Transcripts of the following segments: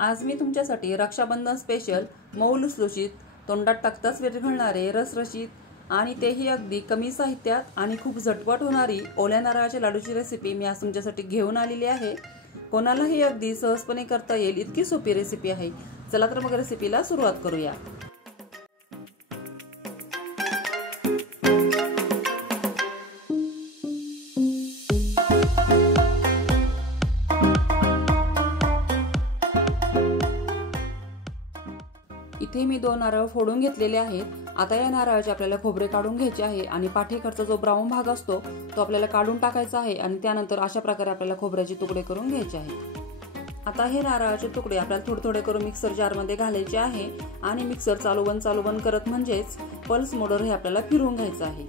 आज मी तुमच्यासाठी रक्षाबंधन स्पेशल मऊ लुसलुशीत तोंडात टाकताच विरघळणारे रसरशीत आणि तेही अगदी कमी साहित्यात आणि खूप झटपट होणारी ओल्या नारळाच्या लाडूची रेसिपी मी आज तुमच्यासाठी घेऊन आलेली आहे। कोणालाही अगदी सहजपणे करता येईल इतकी सोपी रेसिपी आहे। चला तर मग रेसिपीला सुरुवात करूया। इथे मी 2 नारळ फोडून घेतलेले आहेत। आता या नारळाचे आपल्याला खोबरे काढून घ्यायचे आहे आणि पाठीकडचा जो ब्राऊन भाग असतो तो आपल्याला काढून टाकायचा आहे आणि त्यानंतर अशा प्रकारे आपल्याला खोबऱ्याचे तुकडे करून घ्यायचे आहेत। आता हे नारळाचे तुकडे आपल्याला थोडे थोडे करून मिक्सर जार मध्ये घालायचे आहे आणि मिक्सर चालू बंद करत म्हणजेच पल्स मोडवर हे आपल्याला फिरवून घ्यायचं आहे।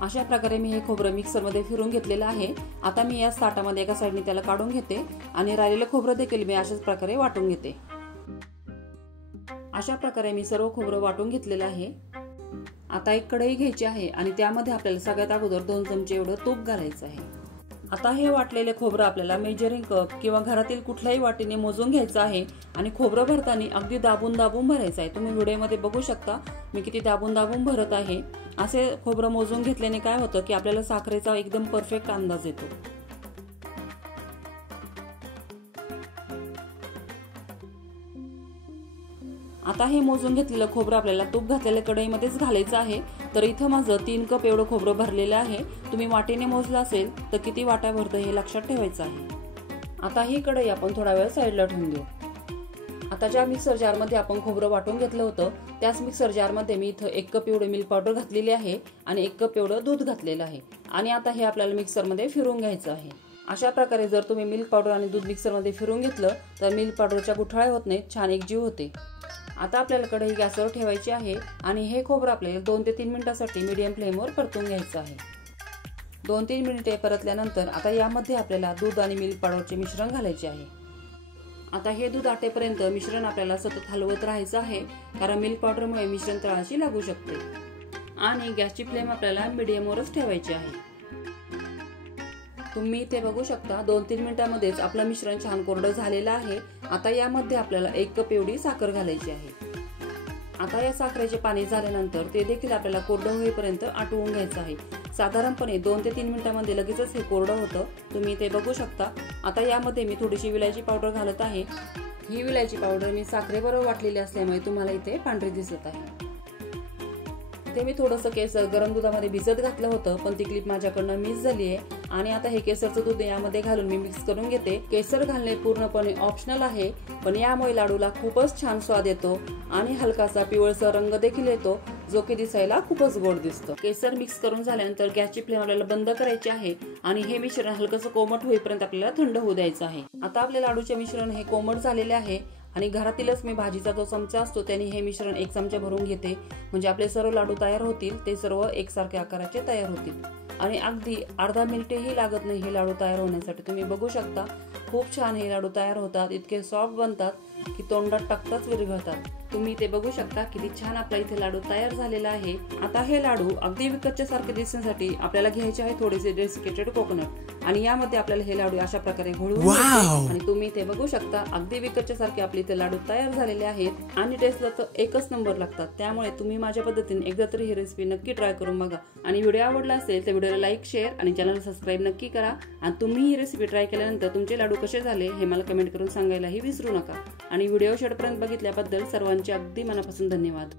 अशा प्रकारे मी हे खोबरं मिक्सर मध्ये फिरवून घेतलेलं आहे। आता मी या ताटामध्ये एका साइडने त्याला काढून घेते आणि राहिलेलं खोबरं देखील मी अशाच प्रकारे वाटून घेते। अशा प्रकारे मी सर्व खोबरं वाटून घेतलेलं आहे। आता एक कढई घ्यायची आहे आणि त्यामध्ये आपल्याला सगळ्यात अगोदर 2 चमचे एवढं तूप घालायचं आहे। आता हे वाटलेले खोबरं आपल्याला मेजरिंग कप किंवा घरातील कुठल्याही वाटीने मोजून घ्यायचं आहे आणि खोबरं भरताना अगदी दाबून भरायचं आहे। तुम्ही व्हिडिओमध्ये बघू शकता मी किती दाबून भरत आहे। असे खोबरं मोजून घेतल्याने काय होतं की आपल्याला साखरेचा एकदम परफेक्ट अंदाज येतो। आता हे मोजून घेतलेलं खोबरं आपल्याला तूप घातलेल्या कढईमध्येच घालायचं आहे। तर इथं माझं 3 कप एवढं खोबरं भरलेलं आहे। तुम्ही वाटीने मोजलं असेल तर किती वाटा भरतं हे लक्षात ठेवायचं आहे। आता ही कढई आपण थोडा वेळ साईडला ठेवून देऊ। आता ज्या मिक्सर जार मध्ये आपण खोबरं वाटून घेतलं होतं त्याच मिक्सर जार मध्ये मी इथं 1 कप एवढं मिल्क पावडर घातलेली आहे आणि 1 कप एवढं दूध घातलेलं आहे आणि आता हे आपल्याला मिक्सर मध्ये फिरवून घ्यायचं आहे। अशा प्रकारे जर तुम्ही मिल्क पावडर आणि दूध मिक्सर मध्ये फिरवून घेतलं तर मिल्क पावडरच्या गुठळ्या होत नाहीत, छान एकजीव होते। आता आपल्याला कढई गॅसवर ठेवायची आहे आणि हे खोबरं आपल्याला 2 ते 3 मिनिटांसाठी मीडियम फ्लेमवर परतून घ्यायचं आहे। 2-3 मिनिटे परतल्यानंतर आता यामध्ये आपल्याला दूध आणि मिल्क पावडरचे मिश्रण घालायचे आहे। आता हे दूध आटेपर्यंत मिश्रण आपल्याला सतत हलवत राहायचं आहे कारण मिल्क पावडरमुळे मिश्रण तळाशी लागू शकते आणि गॅसची फ्लेम आपल्याला मीडियमवरच ठेवायची आहे। तुम्ही इथे बघू शकता 2-3 मिनिटांमध्येच आपलं मिश्रण छान कोरडं झालेलं आहे। आता यामध्ये आपल्याला 1 कप एवढी साखर घालायची आहे। आता या साखरेचे पाणी झाल्यानंतर ते देखील आपल्याला कोरडं होईपर्यंत आटवून घ्यायचं आहे। साधारणपणे 2 ते 3 मिनिटांमध्ये लगेचच हे कोरडं होतं, तुम्ही इथे बघू शकता। आता यामध्ये मी थोडीशी विलायची पावडर घालत आहे। ही विलायची पावडर मी साखरेबरोबर वाटलेली असल्यामुळे तुम्हाला इथे पांढरी दिसत आहे। ते मी थोडंसं केसर गरम दुधामध्ये भिजत घातलं होतं पण ती क्लिप माझ्याकडनं मिस झाली आहे आणि आता हे केसरचं दूध यामध्ये घालून मी मिक्स करून घेते। केसर घालणे पूर्णपणे ऑप्शनल आहे पण यामुळे लाडूला खूपच छान स्वाद येतो आणि हलकासा पिवळसर रंग देखील येतो जो की दिसायला खूपच गोड दिसतो। केसर मिक्स करून झाल्यानंतर गॅसची फ्लेम आपल्याला बंद करायची आहे आणि हे मिश्रण हलकसं कोमट होईपर्यंत आपल्याला थंड होऊ द्यायचं आहे। आता आपल्या लाडूचे मिश्रण हे कोमट झालेले आहे आणि घरातीलच मी भाजीचा जो चमचा असतो त्याने हे मिश्रण 1 चमचा भरून घेते म्हणजे आपले सर्व लाडू तयार होतील, ते सर्व एकसारख्या आकाराचे तयार होतील आणि अगदी अर्धा मिनिटही लागत नाही हे लाडू तयार होण्यासाठी। तुम्ही बघू शकता खूप छान हे लाडू तयार होतात, इतके सॉफ्ट बनतात की तोंडात टाकताच विरघळतात। तुम्ही इथे बघू शकता किती छान आपला इथे लाडू तयार झालेला आहे। आता हे लाडू अगदी विकतच्या सारखे दिसण्यासाठी आपल्याला घ्यायचे आहे थोडेसे डेसिकेटेड कोकोनट आणि यामध्ये आपल्याला हे लाडू अशा प्रकारे घोळवून आणि तुम्ही इथे बघू शकता अगदी विकतच्या सारखे आपले इथे लाडू तयार झालेले आहेत आणि टेस्टला तर एकच नंबर लागतात। त्यामुळे तुम्ही माझ्या पद्धतीने एकदा तरी ही रेसिपी नक्की ट्राय करून बघा आणि व्हिडिओ आवडला असेल तर व्हिडिओला लाईक, शेअर आणि चॅनलला सबस्क्राईब नक्की करा आणि तुम्ही ही रेसिपी ट्राय केल्यानंतर तुमचे लाडू कसे झाले हे मला कमेंट करून सांगायलाही विसरू नका आणि व्हिडिओ शेवटपर्यंत बघितल्याबद्दल सर्वांचे अगदी मनापासून धन्यवाद।